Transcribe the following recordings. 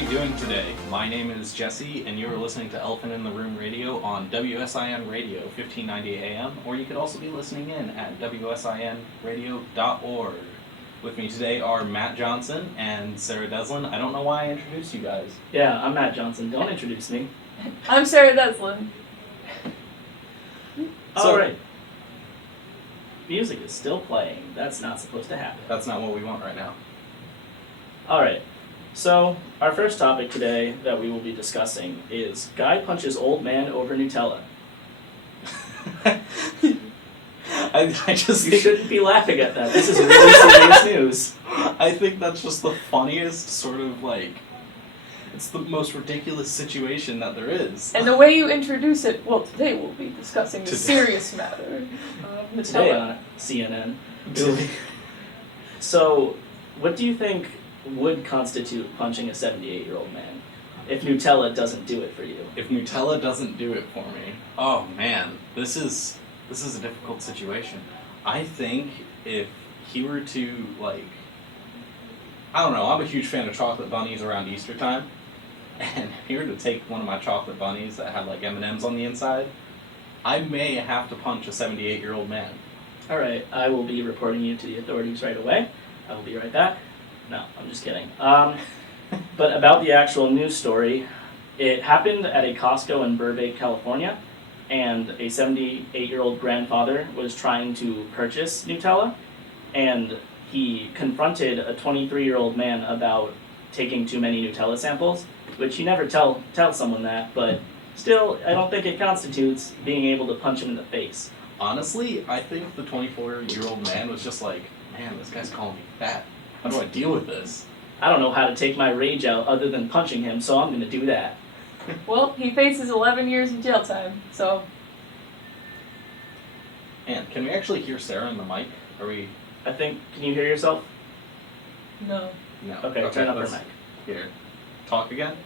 you doing today? My name is Jesse, and you are listening to Elephant in the Room Radio on WSIN Radio, 1590 AM, or you could also be listening in at WSINradio.org. With me today are Matt Johnson and Sarah Deslin. I don't know why I introduced you guys. Yeah, I'm Matt Johnson. Don't introduce me. I'm Sarah Deslin. Alright. Music is still playing. That's not supposed to happen. That's not what we want right now. Alright. So, our first topic today that we will be discussing is Guy punches old man over Nutella. I just You shouldn't be laughing at that. This is really serious news. I think that's just the funniest sort of it's the most ridiculous situation that there is. And the way you introduce it, well, today we'll be discussing the Today. serious matter of Nutella. Today on CNN. So, what do you think would constitute punching a 78-year-old man if Nutella doesn't do it for you? If Nutella doesn't do it for me, oh man, this is a difficult situation. I think if he were to I don't know, I'm a huge fan of chocolate bunnies around Easter time, and if he were to take one of my chocolate bunnies that had M&Ms on the inside, I may have to punch a 78-year-old man. Alright, I will be reporting you to the authorities right away. I will be right back. No, I'm just kidding. But about the actual news story, it happened at a Costco in Burbank, California, and a 78-year-old grandfather was trying to purchase Nutella, and he confronted a 23-year-old man about taking too many Nutella samples, which you never tell someone that, but still, I don't think it constitutes being able to punch him in the face. Honestly, I think the 24-year-old man was just like, man, this guy's calling me fat. How do I deal with this? I don't know how to take my rage out other than punching him, so I'm going to do that. Well, he faces 11 years of jail time, so... And can we actually hear Sarah in the mic? Are we... I think, can you hear yourself? No. No. Okay, turn up your let's mic. Here. Talk again?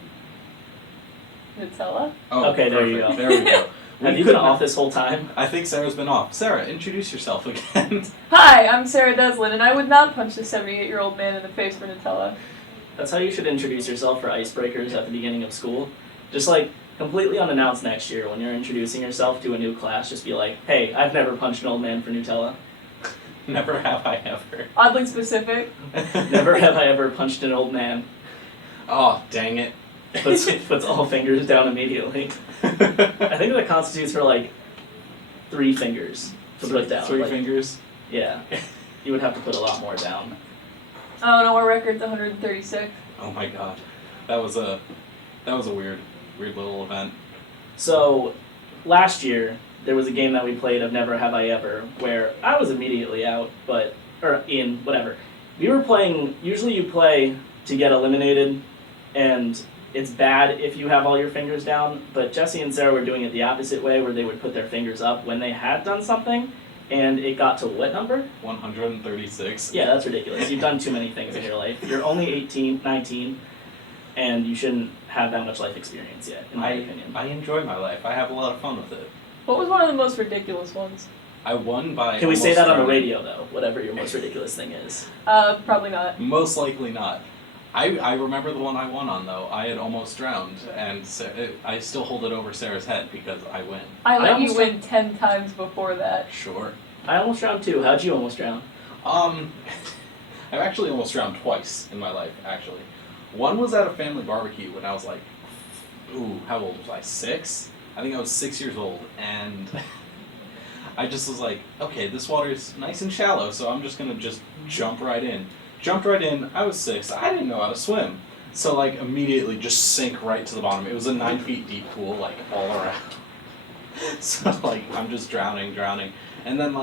Nutella? Oh, Okay, there you perfect. go. There we go. Have you been off this whole time? I think Sarah's been off. Sarah, introduce yourself again. Hi, I'm Sarah Deslin, and I would not punch this 78-year-old man in the face for Nutella. That's how you should introduce yourself for icebreakers at the beginning of school. Just completely unannounced next year when you're introducing yourself to a new class, just be like, hey, I've never punched an old man for Nutella. Never have I ever. Oddly specific. Never have I ever punched an old man. Oh, dang it. Puts all fingers down immediately. I think that constitutes for 3 fingers to put down. 3 fingers? Yeah. You would have to put a lot more down. Oh no, our record's 136. Oh my god. That was a weird little event. So, last year, there was a game that we played of Never Have I Ever, where I was immediately out, whatever. We were playing, usually you play to get eliminated, and it's bad if you have all your fingers down, but Jesse and Sarah were doing it the opposite way, where they would put their fingers up when they had done something, and it got to what number? 136. Yeah, that's ridiculous. You've done too many things in your life. You're only 18, 19, and you shouldn't have that much life experience yet, in my opinion. I enjoy my life. I have a lot of fun with it. What was one of the most ridiculous ones? I won by... Can we say that on the almost radio, though? Whatever your most ridiculous thing is. Probably not. Most likely not. I remember the one I won on, though. I had almost drowned, and I still hold it over Sarah's head because I win. I let you almost win 10 times before that. Sure. I almost drowned too. How'd you almost drown? I've actually almost drowned twice in my life, actually. One was at a family barbecue when I was how old was I? 6? I think I was 6 years old, and I just was like, okay, this water's nice and shallow, so I'm just gonna jump right in. Jumped right in, I was 6, I didn't know how to swim. So immediately just sink right to the bottom. It was a 9 feet deep pool, all around. So I'm just drowning. And then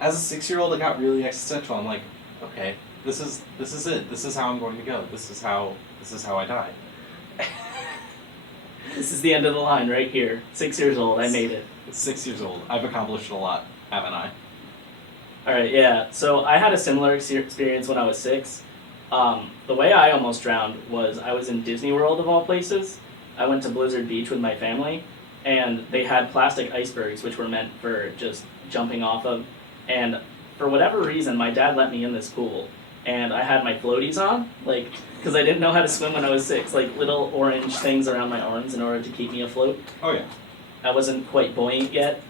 as a 6-year-old I got really existential. I'm like, okay, this is it. This is how I'm going to go. This is how I die. This is the end of the line right here. 6 years old, I made it. 6 years old. I've accomplished a lot, haven't I? Alright, yeah. So I had a similar experience when I was 6. The way I almost drowned was I was in Disney World of all places. I went to Blizzard Beach with my family, and they had plastic icebergs which were meant for just jumping off of. And for whatever reason, my dad let me in this pool, and I had my floaties on, like, because I didn't know how to swim when I was 6, like little orange things around my arms in order to keep me afloat. Oh yeah. I wasn't quite buoyant yet.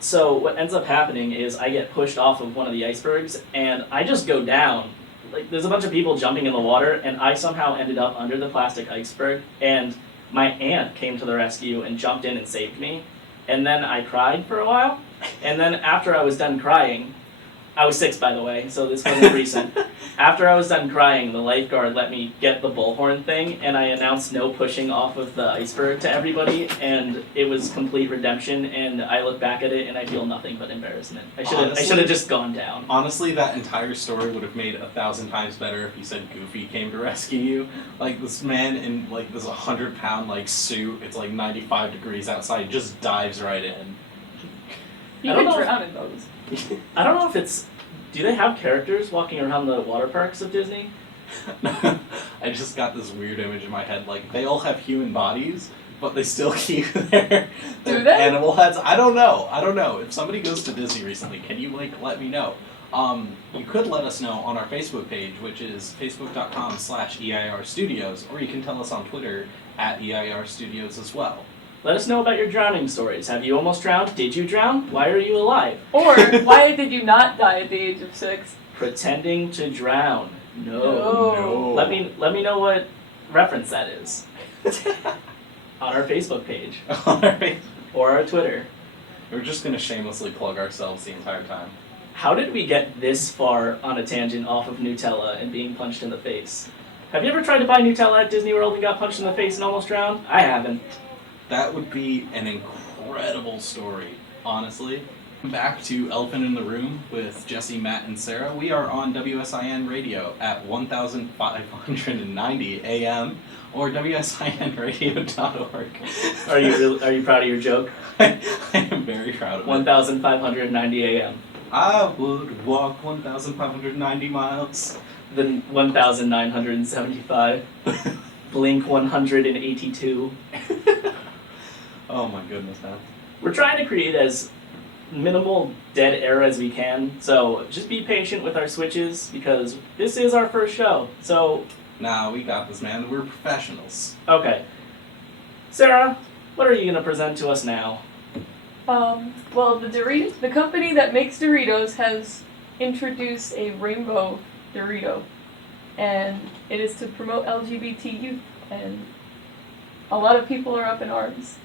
So what ends up happening is I get pushed off of one of the icebergs, and I just go down. Like, there's a bunch of people jumping in the water, and I somehow ended up under the plastic iceberg, and my aunt came to the rescue and jumped in and saved me. And then I cried for a while, and then after I was done crying, I was 6, by the way, so this wasn't recent. After I was done crying, the lifeguard let me get the bullhorn thing, and I announced no pushing off of the iceberg to everybody, and it was complete redemption, and I look back at it and I feel nothing but embarrassment. I should have just gone down. Honestly, that entire story would have made 1,000 times better if you said Goofy came to rescue you. Like, this man in, like, this 100-pound, like, suit, it's like 95 degrees outside, just dives right in. You I don't could know. drown in those. I don't know if it's... Do they have characters walking around the water parks of Disney? I just got this weird image in my head, like, they all have human bodies, but they still keep their Do they? animal heads. I don't know. If somebody goes to Disney recently, can you, like, let me know? You could let us know on our Facebook page, which is facebook.com/EIR Studios, or you can tell us on Twitter @EIR Studios as well. Let us know about your drowning stories. Have you almost drowned? Did you drown? Why are you alive? Or why did you not die at the age of 6? Pretending to drown. No. No. Let me know what reference that is. On our Facebook page. Alright. Or our Twitter. We're just gonna shamelessly plug ourselves the entire time. How did we get this far on a tangent off of Nutella and being punched in the face? Have you ever tried to buy Nutella at Disney World and got punched in the face and almost drowned? I haven't. That would be an incredible story, honestly. Back to Elephant in the Room with Jesse, Matt, and Sarah. We are on WSIN Radio at 1590 AM or WSINradio.org. Are you proud of your joke? I am very proud of it. 1590 AM. I would walk 1,590 miles. Then 1975. Blink 182. Oh my goodness, man. We're trying to create as minimal dead air as we can, so just be patient with our switches because this is our first show. So, Nah, we got this, man. We're professionals. okay. Sarah, what are you going to present to us now? Well, the company that makes Doritos has introduced a rainbow Dorito, and it is to promote LGBT youth, and a lot of people are up in arms.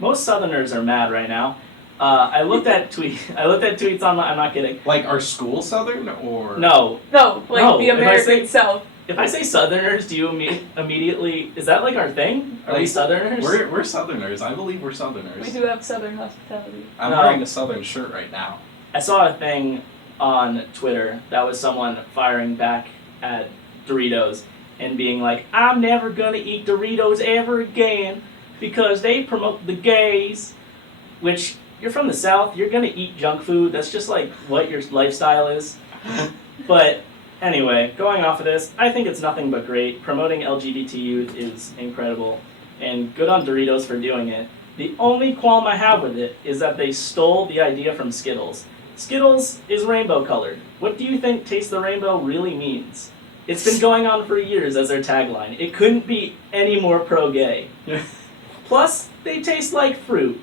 Most Southerners are mad right now. I looked at tweets online. I'm not kidding. Like, are schools Southern, or...? No. No, like No, the if I American say- South. If I say Southerners, do you immediately... Is that like our thing? Are we Like, Southerners? We're Southerners. I believe we're Southerners. We do have Southern hospitality. I'm No. wearing a Southern shirt right now. I saw a thing on Twitter that was someone firing back at Doritos and being like, I'm never gonna eat Doritos ever again because they promote the gays. Which, you're from the South, you're gonna eat junk food. That's just like what your lifestyle is. But anyway, going off of this, I think it's nothing but great. Promoting LGBT youth is incredible. And good on Doritos for doing it. The only qualm I have with it is that they stole the idea from Skittles. Skittles is rainbow colored. What do you think Taste the Rainbow really means? It's been going on for years as their tagline. It couldn't be any more pro-gay. Plus, they taste like fruit.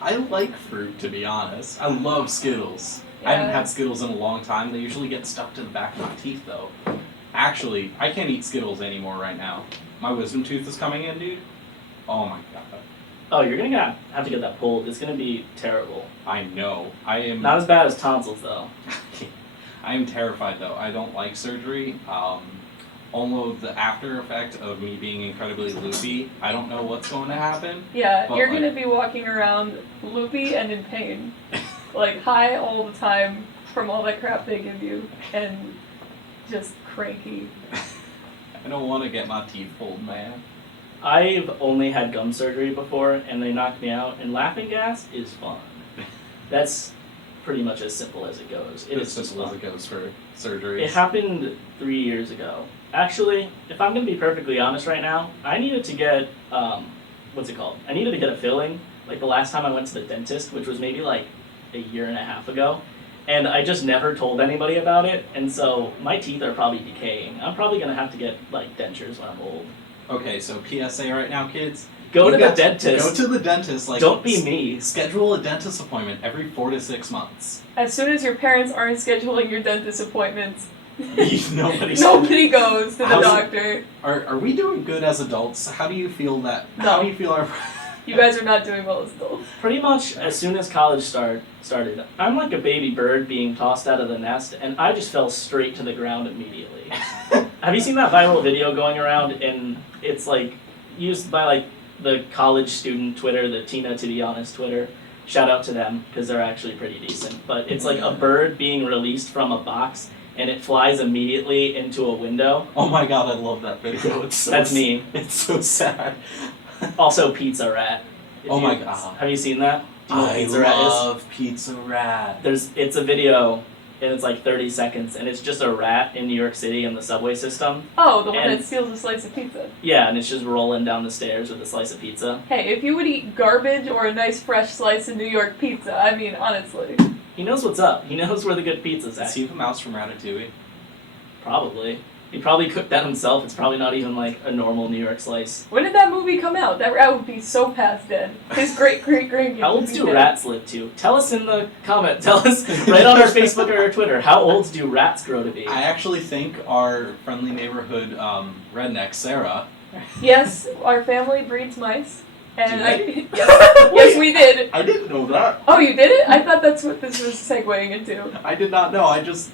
I like fruit, to be honest. I love Skittles. I haven't had Skittles in a long time. They usually get stuck to the back of my teeth, though. Actually, I can't eat Skittles anymore right now. My wisdom tooth is coming in, dude. Oh my god. Oh, you're gonna have to get that pulled. It's gonna be terrible. I know. I am... Not as bad as tonsils, though. I am terrified, though. I don't like surgery. Although the after effect of me being incredibly loopy, I don't know what's going to happen. Yeah, But, you're like- gonna be walking around loopy and in pain. Like high all the time from all that crap they give you, and just cranky. I don't want to get my teeth pulled, man. I've only had gum surgery before, and they knocked me out, and laughing gas is fun. That's pretty much as simple as it goes. It It's is just simple as fun. it goes for surgeries. It happened 3 years ago. Actually, if I'm going to be perfectly honest right now, I needed to get, what's it called? I needed to get a filling, like the last time I went to the dentist, which was maybe like a year and a half ago. and I just never told anybody about it, and so my teeth are probably decaying. I'm probably gonna have to get like dentures when I'm old. Okay, so PSA right now, kids. Go You to the got dentist. Go to the dentist. Like, Don't be me. Schedule a dentist appointment every 4 to 6 months. As soon as your parents aren't scheduling your dentist appointments, Nobody goes to the doctor. Are we doing good as adults? How do you feel that? No. How do you feel our? You guys are not doing well as adults. Pretty much as soon as college started, I'm like a baby bird being tossed out of the nest, and I just fell straight to the ground immediately. Have you seen that viral video going around? And it's like used by like the college student Twitter, the Tina to be honest Twitter. Shout out to them because they're actually pretty decent. But it's like a bird being released from a box, and it flies immediately into a window. Oh my god, I love that video. It's so That's me. It's so sad. Also, Pizza Rat. Oh my god. Have you seen that? Do you know what I Pizza Rat is? love Pizza Rat. It's a video, and it's like 30 seconds, and it's just a rat in New York City in the subway system. Oh, the one And- that steals a slice of pizza. Yeah, and it's just rolling down the stairs with a slice of pizza. Hey, if you would eat garbage or a nice fresh slice of New York pizza, I mean, honestly. He knows what's up. He knows where the good pizza's Is at. he the mouse from Ratatouille? Probably. He probably cooked that himself. It's probably not even like a normal New York slice. When did that movie come out? That rat would be so past dead. His great-great-grandkids How would old be do dead. rats live to? Tell us in the comment. Tell us right on our Facebook or our Twitter. How old do rats grow to be? I actually think our friendly neighborhood redneck Sarah. Yes, our family breeds mice. And Do yes, we did. I didn't know that. Oh, you did it? I thought that's what this was segueing into. I did not know. I just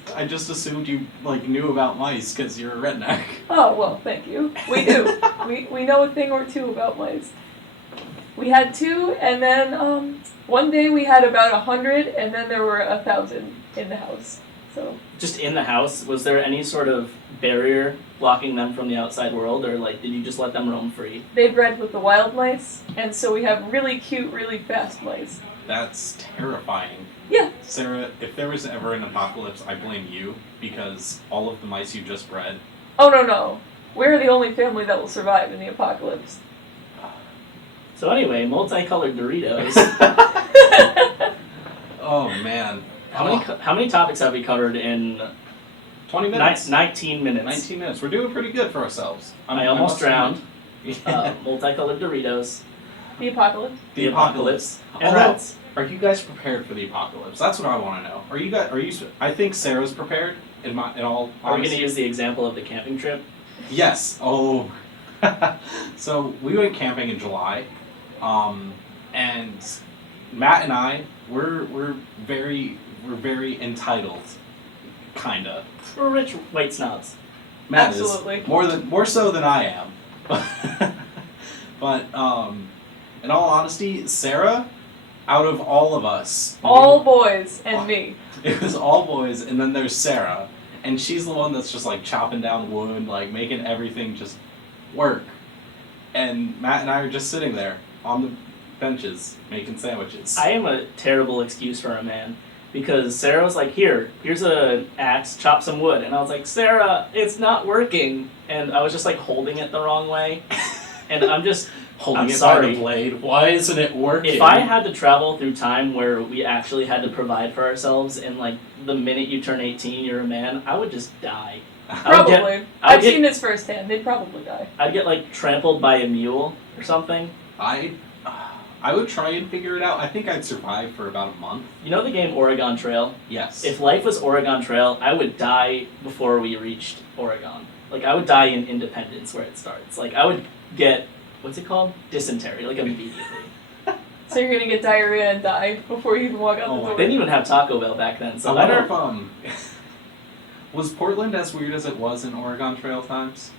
assumed you like knew about mice because you're a redneck. Oh, well, thank you. We do. we know a thing or two about mice. We had 2, and then one day we had about 100, and then there were 1,000 in the house. So Just in the house, was there any sort of barrier blocking them from the outside world, or like did you just let them roam free? they bred with the wild mice, and so we have really cute, really fast mice. That's terrifying. Yeah. Sarah, if there was ever an apocalypse, I blame you because all of the mice you just bred. Oh, no. We're the only family that will survive in the apocalypse. So anyway, multicolored Doritos. Oh man. How many topics have we covered in 20 minutes. 19 minutes? 19 minutes. We're doing pretty good for ourselves. I almost must drowned. admit. Multicolored Doritos. The apocalypse. The apocalypse. And Although, rats. Are you guys prepared for the apocalypse? That's what I want to know. Are you? I think Sarah's prepared. In all Are we going honesty. to use the example of the camping trip? Yes. Oh. So we went camping in July, and Matt and I we're very entitled, kinda. We're rich white snobs. Matt Absolutely. is more so than I am. But in all honesty, Sarah, out of all of us, All boys and me. it was all boys, and then there's Sarah, and she's the one that's just like chopping down wood, like making everything just work. And Matt and I are just sitting there on the benches making sandwiches. I am a terrible excuse for a man. Because Sarah was like, here's an axe, chop some wood. And I was like, Sarah, it's not working. And I was just like holding it the wrong way. And I'm Holding I'm it by sorry. the blade. Why isn't it working? If I had to travel through time where we actually had to provide for ourselves, and like the minute you turn 18, you're a man, I would just die. Probably. I've seen this firsthand. They'd probably die. I'd get like trampled by a mule or something. I would try and figure it out. I think I'd survive for about a month. You know the game Oregon Trail? Yes. If life was Oregon Trail, I would die before we reached Oregon. Like, I would die in Independence, where it starts. Like, I would get, what's it called? Dysentery, like, immediately. So you're gonna get diarrhea and die before you even walk out Oh the my door. They didn't even have Taco Bell back then, so I I wonder don't... if was Portland as weird as it was in Oregon Trail times?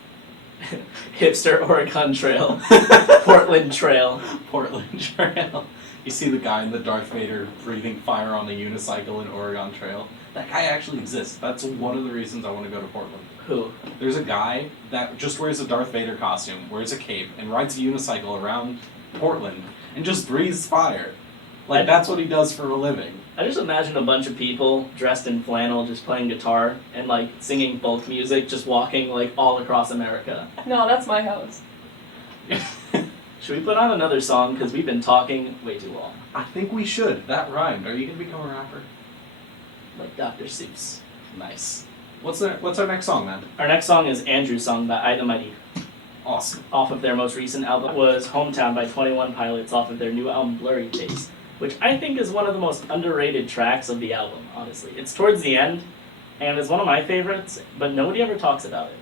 Hipster Oregon Trail. Portland Trail. Portland Trail. You see the guy in the Darth Vader breathing fire on the unicycle in Oregon Trail. That guy actually exists. That's one of the reasons I want to go to Portland. Who? There's a guy that just wears a Darth Vader costume, wears a cape, and rides a unicycle around Portland and just breathes fire. Like, that's what he does for a living. I just imagine a bunch of people dressed in flannel just playing guitar and like singing folk music, just walking like all across America. No, that's my house. Should we put on another song? Because we've been talking way too long. I think we should. That rhymed. Are you going to become a rapper? like Dr. Seuss. Nice. What's our next song, man? Our next song is Andrew's song by I the Mighty. Awesome. Off of their most recent album was Hometown by 21 Pilots off of their new album Blurry Face, which I think is one of the most underrated tracks of the album, honestly. It's towards the end, and it's one of my favorites, but nobody ever talks about it.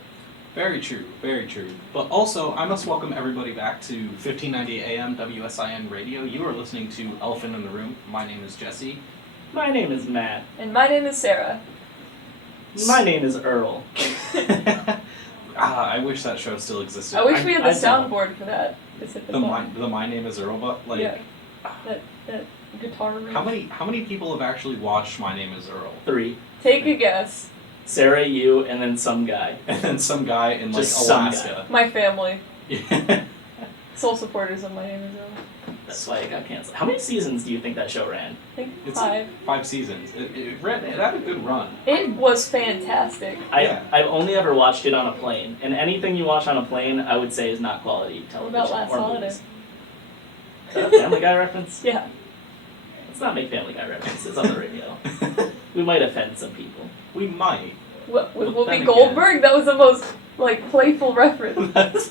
Very true, very true. But also, I must welcome everybody back to 1590 AM WSIN Radio. You are listening to Elephant in the Room. My name is Jesse. My name is Matt. And my name is Sarah. My name is Earl. I wish that show still existed. I wish we had the I don't. soundboard for that. Just hit the The button. My Name is Earl, but like, Yeah. That guitar riff. how many people have actually watched My Name is Earl? 3. Take a guess. Sarah, you, and then some guy. And then some guy in like Just some Alaska. My family. Yeah. Sole supporters of My Name is Earl. That's why it got canceled. How many seasons do you think that show ran? I think It's 5. 5 seasons. It had a good run. It was fantastic. Yeah. I've only ever watched it on a plane, and anything you watch on a plane, I would say is not quality television. What about Last or Holiday? movies. Is that a Family Guy reference? Yeah. Let's not make Family Guy references on the radio. We might offend some people. We might. With Then Whoopi again- Goldberg, that was the most like playful reference.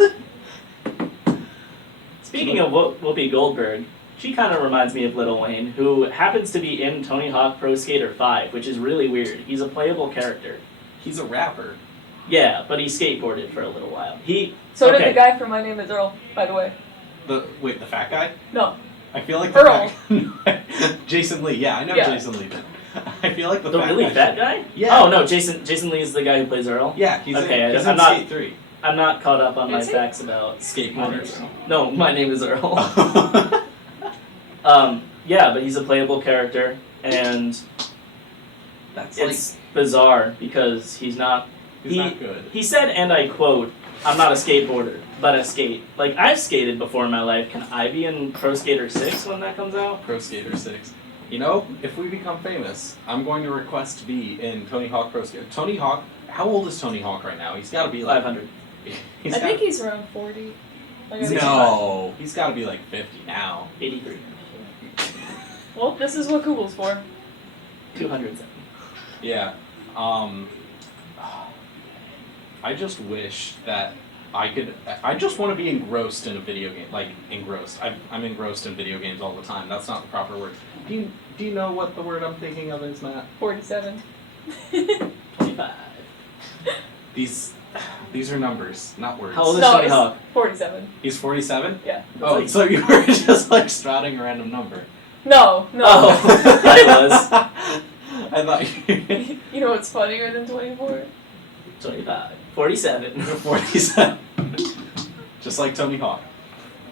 Speaking of Whoopi Goldberg, she kind of reminds me of Lil Wayne, who happens to be in Tony Hawk Pro Skater 5, which is really weird. He's a playable character. He's a rapper. Yeah, but he skateboarded for a little while. So did Okay. the guy from My Name is Earl, by the way. The fat guy? No. I feel like Earl. Jason Lee. Yeah, I know Yeah. Jason Lee. I feel like the fat really guy fat guy? Yeah. Oh no, Jason Lee is the guy who plays Earl. Yeah, he's Okay, in, he's I'm in not- Skate 3. I'm not caught up on my Is he? facts about Skateboarders. No, my name is Earl. Yeah, but he's a playable character, and That's it's bizarre because he's not. he's not good. He said, and I quote, "I'm not a skateboarder, but I skate." Like, I've skated before in my life. Can I be in Pro Skater 6 when that comes out? Pro Skater 6. You know, if we become famous, I'm going to request to be in Tony Hawk Pro Skater. Tony Hawk, how old is Tony Hawk right now? He's got to be like 500. He's I think he's around 40. Like, I think- no, he's got to be like 50 now. 83. Well, this is what Google's for. 207. Yeah. I just wish that I could. I just want to be engrossed in a video game. Like engrossed. I'm engrossed in video games all the time. That's not the proper word. Do you know what the word I'm thinking of is, Matt? 47. 25. These are numbers, not words. How old is No, Tony it's Hawk? 47. He's 47. Yeah. Oh, like- so you were just like spouting a random number. No. Oh, I was. I thought you You know what's funnier than 24? 25. 47. were 47. Just like Tony Hawk.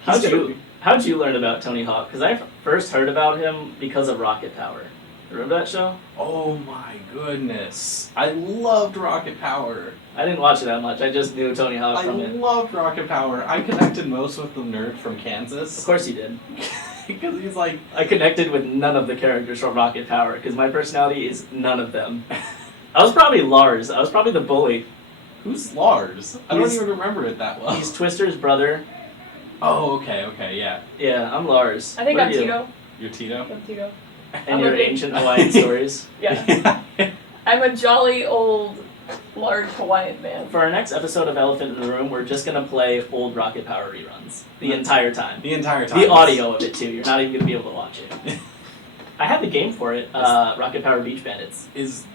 How'd you learn about Tony Hawk? Because I first heard about him because of Rocket Power. Remember that show? Oh my goodness. I loved Rocket Power. I didn't watch it that much. I just knew Tony Hawk I from it. loved Rocket Power. I connected most with the nerd from Of Kansas. course you did. Because he's like, I connected with none of the characters from Rocket Power because my personality is none of them. I was probably Lars. I was probably the bully. who's Lars? I don't He's- even remember it that well. He's Twister's brother. Oh, okay, yeah. Yeah, I'm Lars. I think What I'm are you? Tito. You're Tito? I'm Tito. And I'm your a big- ancient Hawaiian stories. Yeah. I'm a jolly old, large Hawaiian man. For our next episode of Elephant in the Room, we're just gonna play old Rocket Power reruns the entire time. The entire time. The audio of it too. You're not even gonna be able to watch it. I had the game for it. Rocket Power Beach Bandits. Is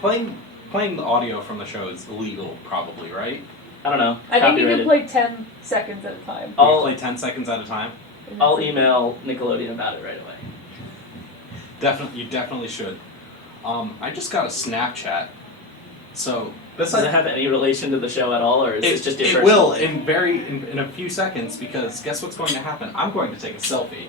playing the audio from the show is illegal, probably, right? I don't know. I think you Copyrighted. can play 10 seconds at a time. You I'll- play 10 seconds at a time? I'll email Nickelodeon about it right away. You definitely should. I just got a Snapchat. So Does it have any relation to the show at all, or is this just your it personal will thing? in a few seconds, because guess what's going to happen? I'm going to take a selfie.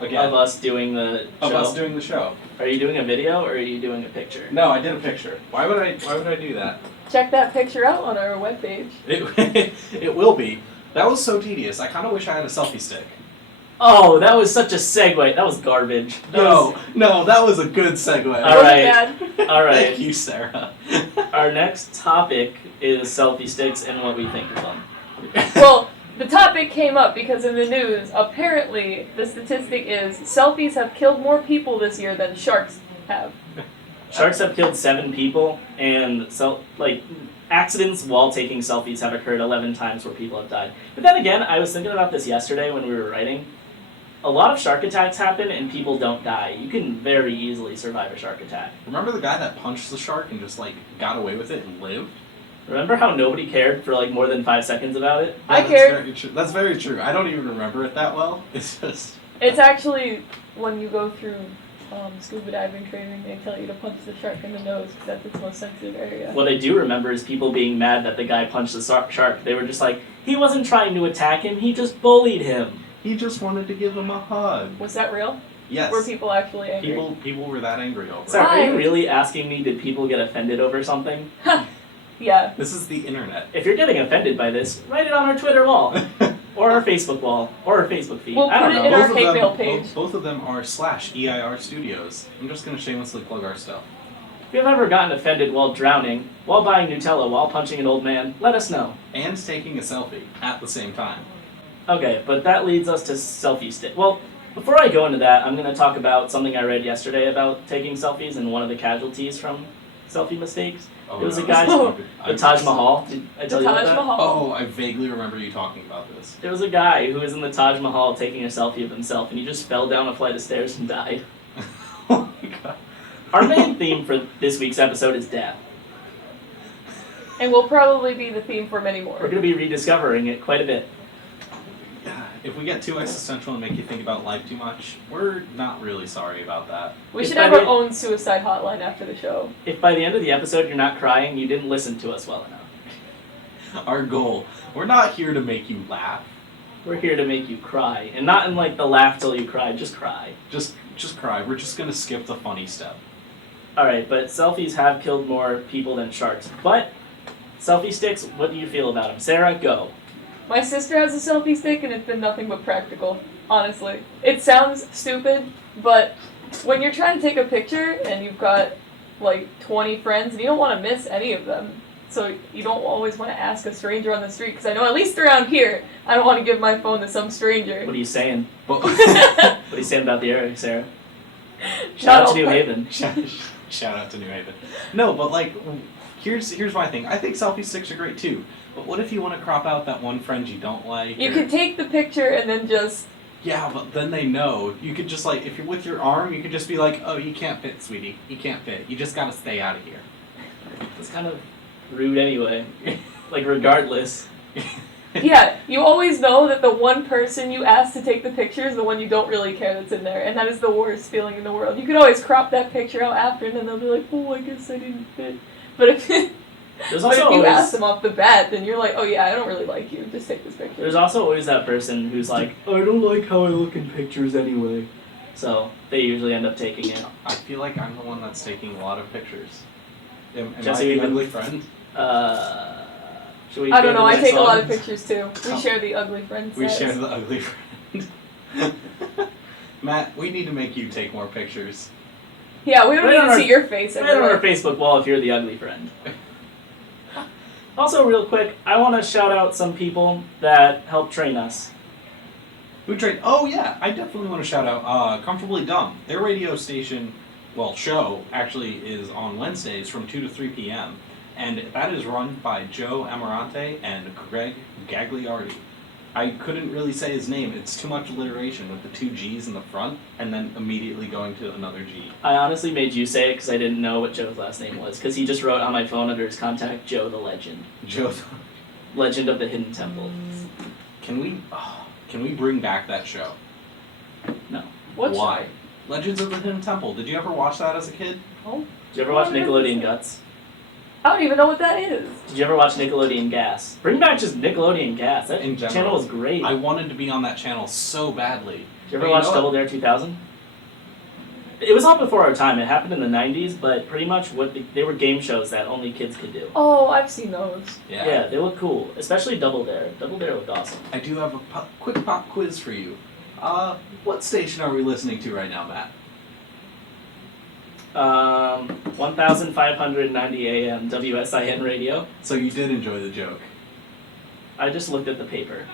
Again. Of us doing the Of show? us doing the show. Are you doing a video or are you doing a picture? No, I did a picture. Why would I do that? Check that picture out on our webpage. It will be. That was so tedious. I kind of wish I had a selfie stick. Oh, that was such a segue. That was garbage. No, that was a good segue. All right. Wasn't bad. All right. Thank you, Sarah. Our next topic is selfie sticks and what we think of them. Well, the topic came up because in the news, apparently the statistic is selfies have killed more people this year than sharks have. Sharks have killed 7 people, and accidents while taking selfies have occurred 11 times where people have died. But then again, I was thinking about this yesterday when we were writing. A lot of shark attacks happen and people don't die. You can very easily survive a shark attack. Remember the guy that punched the shark and just got away with it and lived? Remember how nobody cared for more than 5 seconds about it? I that's cared. Very true. That's very true. I don't even remember it that well. It's just... It's actually when you go through scuba diving training, they tell you to punch the shark in the nose because that's its most sensitive area. What I do remember is people being mad that the guy punched the shark. They were just like, he wasn't trying to attack him, he just bullied him. He just wanted to give him a hug. Was that real? Yes. Were people actually angry? People were that angry over So it. are you really asking me, did people get offended over something? Yeah. This is the internet. If you're getting offended by this, write it on our Twitter wall. Or our Facebook wall. Or our Facebook feed. We'll I don't put it know. in our Both of hate them- mail page. Both of them are /EIR Studios. I'm just going to shamelessly plug our stuff. If you've ever gotten offended while drowning, while buying Nutella, while punching an old man, let us know. And taking a selfie at the same time. Okay, but that leads us to selfie stick. Well, before I go into that, I'm going to talk about something I read yesterday about taking selfies and one of the casualties from selfie mistakes. Oh, There was a no, guy, this is stupid. the Taj Mahal. Did I The tell you about Taj that? Mahal. Oh, I vaguely remember you talking about this. There was a guy who was in the Taj Mahal taking a selfie of himself, and he just fell down a flight of stairs and died. Oh my god. Our main theme for this week's episode is death. And will probably be the theme for many more. We're going to be rediscovering it quite a bit. If we get too existential and make you think about life too much, we're not really sorry about that. We If should by have our the- own suicide hotline after the show. If by the end of the episode you're not crying, you didn't listen to us well enough. Our goal, we're not here to make you laugh. We're here to make you cry. And not in the laugh till you cry, just cry. Just cry. We're just going to skip the funny step. Alright, but selfies have killed more people than sharks. But, selfie sticks, what do you feel about them? Sarah, go. My sister has a selfie stick and it's been nothing but practical, honestly. It sounds stupid, but when you're trying to take a picture and you've got 20 friends and you don't want to miss any of them, so you don't always want to ask a stranger on the street, because I know at least around here, I don't want to give my phone to some stranger. What are you saying? But What are you saying about the area, Sarah? Shout out to New Haven. Shout out to New Haven. No, but here's my thing. I think selfie sticks are great too. But what if you want to crop out that one friend you don't like? You or- could take the picture and then just... Yeah, but then they know. You could just if you're with your arm, you could just be like, oh, you can't fit, sweetie. You can't fit. You just gotta stay out of here. It's kind of rude anyway. Regardless. Yeah, you always know that the one person you ask to take the picture is the one you don't really care that's in there, and that is the worst feeling in the world. You could always crop that picture out after, and then they'll be like, oh, I guess I didn't fit. But if, There's but if also you always, ask them off the bat, then you're like, oh yeah, I don't really like you, just take this picture. there's also always that person who's like, I don't like how I look in pictures anyway. So, they usually end up taking it. I feel like I'm the one that's taking a lot of pictures. Am Jesse, I the even- ugly friend? Should we I go don't to know, the I next take a lot one? of pictures too. We Oh. share the ugly friends. We status. share the ugly friend. Matt, we need to make you take more pictures. Yeah, we don't Right need on to our- see your face Right on our everywhere. Facebook wall if you're the ugly friend. Also, real quick, I want to shout out some people that helped train us. Who trained? Oh yeah, I definitely want to shout out Comfortably Dumb. Their radio station, show actually is on Wednesdays from 2 to 3 p.m. And that is run by Joe Amarante and Greg Gagliardi. I couldn't really say his name. It's too much alliteration with the 2 G's in the front and then immediately going to another G. I honestly made you say it because I didn't know what Joe's last name was, because he just wrote on my phone under his contact, Joe the Legend. Joe, Legend of the Hidden Temple. can we bring back that show? No. What Why? show? Legends of the Hidden Temple. Did you ever watch that as a kid? Oh, Did you ever watch Oh, yeah. Nickelodeon Guts? I don't even know what that is. Did you ever watch Nickelodeon Gas? Bring back just Nickelodeon Gas. That In general. channel was great. I wanted to be on that channel so badly. Did you ever But you watch know Double Dare 2000? It was all before our time. It happened in the 90s, but pretty much they were game shows that only kids could do. Oh, I've seen those. Yeah, they look cool. Especially Double Dare. Double Dare looked awesome. I do have a quick pop quiz for you. What station are we listening to right now, Matt? 1590 AM WSIN radio. So you did enjoy the joke. I just looked at the paper.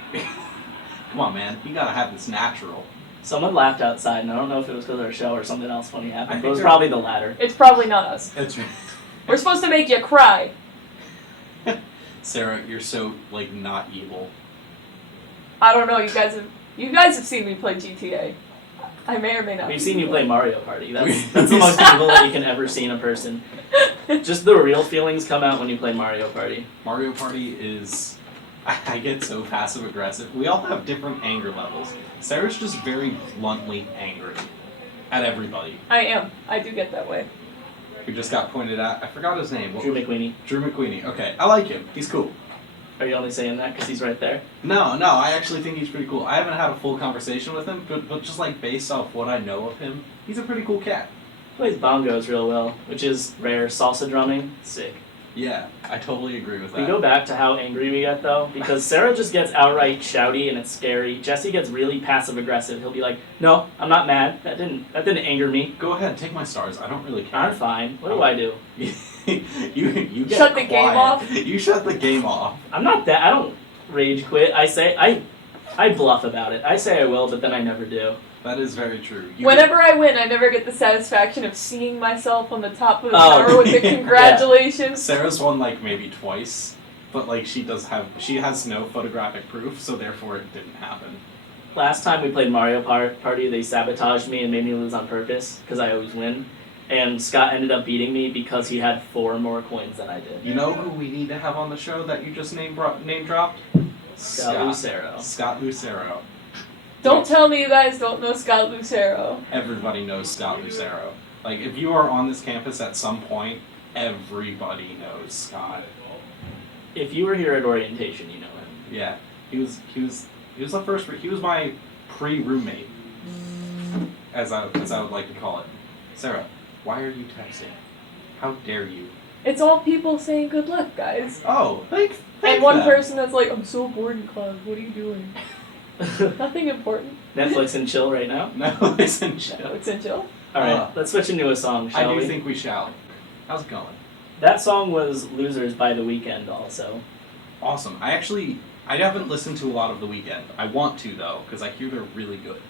Come on, man. You gotta have this natural. Someone laughed outside, and I don't know if it was because of our show or something else funny I happened, think but it was they're- probably the latter. It's probably not us. It's We're supposed to make you cry. Sarah, you're so like not evil. I don't know. You guys have seen me play GTA. I may or may not. We've be seen you evil. play Mario Party. That's the most evil that you can ever see in a person. Just the real feelings come out when you play Mario Party. Mario Party is. I get so passive aggressive. We all have different anger levels. Sarah's just very bluntly angry at everybody. I am. I do get that way. Who just got pointed at. I forgot his name. What Drew was- McQueenie. Drew McQueenie. Okay, I like him. He's cool. Are you only saying that because he's right there? No, I actually think he's pretty cool. I haven't had a full conversation with him, but just like based off what I know of him, he's a pretty cool cat. Plays bongos real well, which is rare. Salsa drumming, sick. Yeah, I totally agree with We that. go back to how angry we get though, because Sarah just gets outright shouty and it's scary. Jesse gets really passive aggressive. He'll be like, "No, I'm not mad. That didn't anger me. Go ahead, take my stars. I don't really care. I'm fine. What do I do? you get Shut the game quiet. off? You shut the game off. I'm not that. I don't rage quit. I bluff about it. I say I will, but then I never do. That is very true. Whenever I win, I never get the satisfaction of seeing myself on the top of the Oh, tower with the yeah. congratulations. Sarah's won like maybe twice, but like she has no photographic proof, so therefore it didn't happen. Last time we played Mario Party, they sabotaged me and made me lose on purpose because I always win. And Scott ended up beating me because he had 4 more coins than I did. You know who we need to have on the show that you just name dropped? Scott Lucero. Scott Lucero. Don't tell me you guys don't know Scott Lucero. Everybody knows Scott Lucero. Like if you are on this campus at some point, everybody knows Scott. If you were here at orientation, you know him. Yeah, he was the first. He was my pre-roommate, as I would like to call it. Sarah, why are you texting? How dare you? It's all people saying good luck, guys. Oh, thank And one them. person that's like, I'm so bored in class, what are you doing? Nothing important. Netflix and chill right now. No, listen, No, chill. it's in chill. Alright, let's switch into a song, I shall do we? think we shall. How's it going? That song was Losers by The Weeknd also. Awesome. I haven't listened to a lot of The Weeknd. I want to though, because I hear they're really good.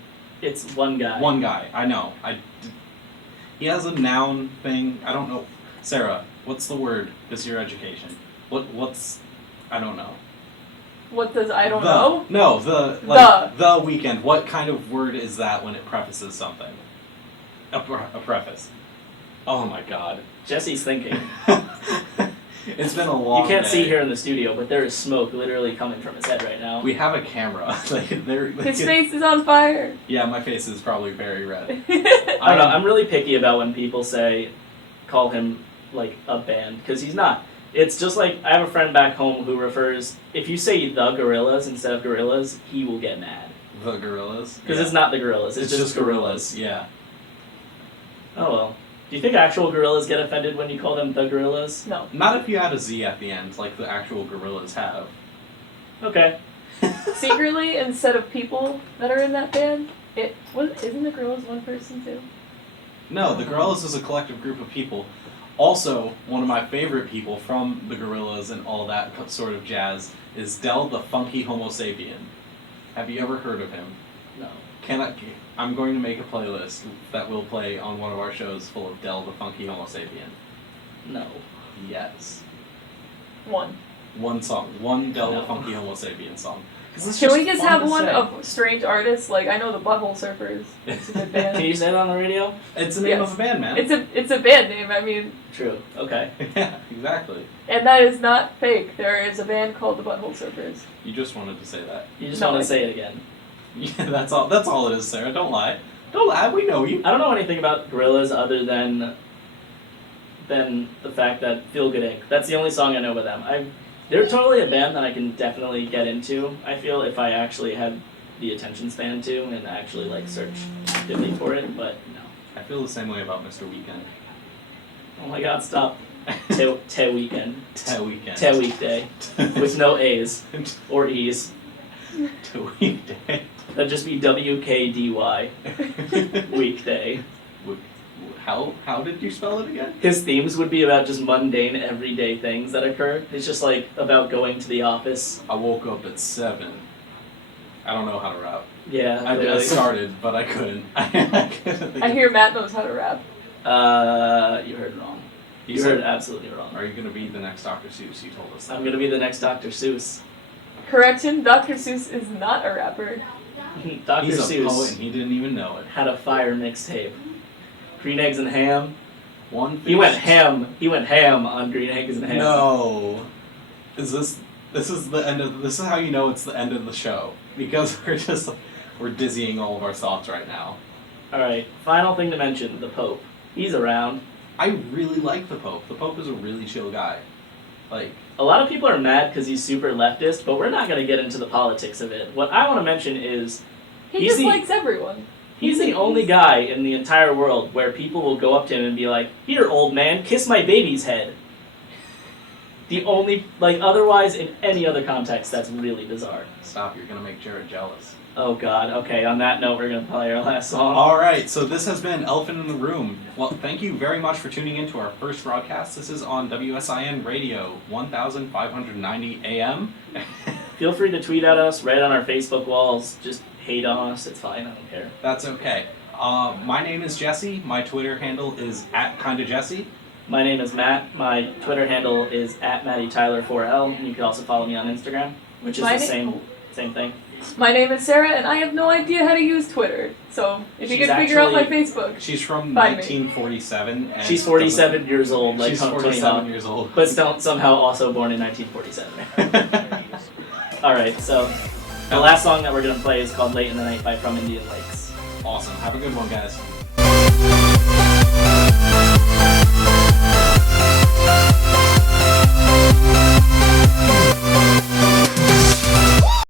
It's one guy. One guy, I know. He has a noun thing. I don't know. Sarah, what's the word? This is your education. What's? I don't know. What does I don't The. know? No, the Weeknd. What kind of word is that when it prefaces something? A preface. Oh my God. Jesse's thinking. It's been a long. You can't day. see here in the studio, but there is smoke literally coming from his head right now. We have a camera. His face is on fire. Yeah, my face is probably very red. I don't know. I'm really picky about when people call him like a band, because he's not. It's just like I have a friend back home who refers. If you say the Gorillas instead of Gorillas, he will get mad The Gorillas. because it's not the Gorillas. It's just Gorillas. Yeah. Oh well. Do you think actual gorillas get offended when you call them the Gorillas? No. Not if you add a Z at the end, like the actual gorillas have. Okay. Secretly, instead of people that are in that band, isn't the Gorillas one person too? No, the Gorillas is a collective group of people. Also, one of my favorite people from the Gorillas and all that sort of jazz is Del the Funky Homo Sapien. Have you ever heard of him? No. I'm going to make a playlist that will play on one of our shows full of Del the Funky Homo Sapien. No. Yes. One song. One Del No. the Funky Homo Sapien song. Can we just fun have to one say. of strange artists? Like I know the Butthole Surfers. It's a good Can band. you say that on the radio? It's the name Yes. of a band, man. It's a band name. I mean, True. Okay. Yeah, exactly. and that is not fake. There is a band called the Butthole Surfers. You just wanted to say that. You just No, want I to say it again. Yeah, that's all. That's all it is, Sarah. Don't lie. Don't lie. We know you. I don't know anything about Gorillas other than the fact that Feel Good Inc. That's the only song I know about them. They're totally a band that I can definitely get into. I feel if I actually had the attention span to and actually like search actively for it, but no. I feel the same way about Mr. Weekend. Oh my God! Stop. Te weekend. Te Weekend. Te weekday with no A's or E's. Te Weekday. That'd just be WKDY weekday. How did you spell it again? His themes would be about just mundane, everyday things that occur. It's just like about going to the office. I woke up at 7. I don't know how to rap. Yeah. I clearly. started, but I couldn't. I couldn't think I of- hear Matt knows how to rap. You heard wrong. He You said- heard absolutely wrong. Are you gonna be the next Dr. Seuss? You told us that. I'm gonna be the next Dr. Seuss. Correction, Dr. Seuss is not a rapper. Dr. He's a Seuss poet and he didn't even know it. had a fire mixtape. Green eggs and ham. One. He went fish- ham. He went ham on green eggs and ham. No. Is this? This is the end of. This is how you know it's the end of the show because we're dizzying all of our thoughts right now. All right. Final thing to mention: the Pope. He's around. I really like the Pope. The Pope is a really chill guy. Like, A lot of people are mad because he's super leftist, but we're not gonna get into the politics of it. What I want to mention is He He's just the- likes everyone. he's the only guy in the entire world where people will go up to him and be like, "Here, old man, kiss my baby's head." The only, otherwise, in any other context, that's really bizarre. stop! You're gonna make Jared jealous. Oh god, okay, on that note, we're gonna play our last song. All right, so this has been Elephant in the Room. Well, thank you very much for tuning in to our first broadcast. This is on WSIN Radio, 1590 AM. Feel free to tweet at us, write on our Facebook walls, just hate on us, it's fine, I don't care. That's okay. My name is Jesse. My Twitter handle is @KindaJesse. My name is Matt, my Twitter handle is @MattyTyler4L, and you can also follow me on Instagram, which is My the na- same thing. My name is Sarah, and I have no idea how to use Twitter. So if you She's could figure out my actually- Facebook, She's from Find me. 1947. And She's 47 years old, like She's Tony 47 Hawk, years old. but somehow also born in 1947. Alright, so the last song that we're gonna play is called Late in the Night by From Indian Lakes. Awesome. Have a good one, guys.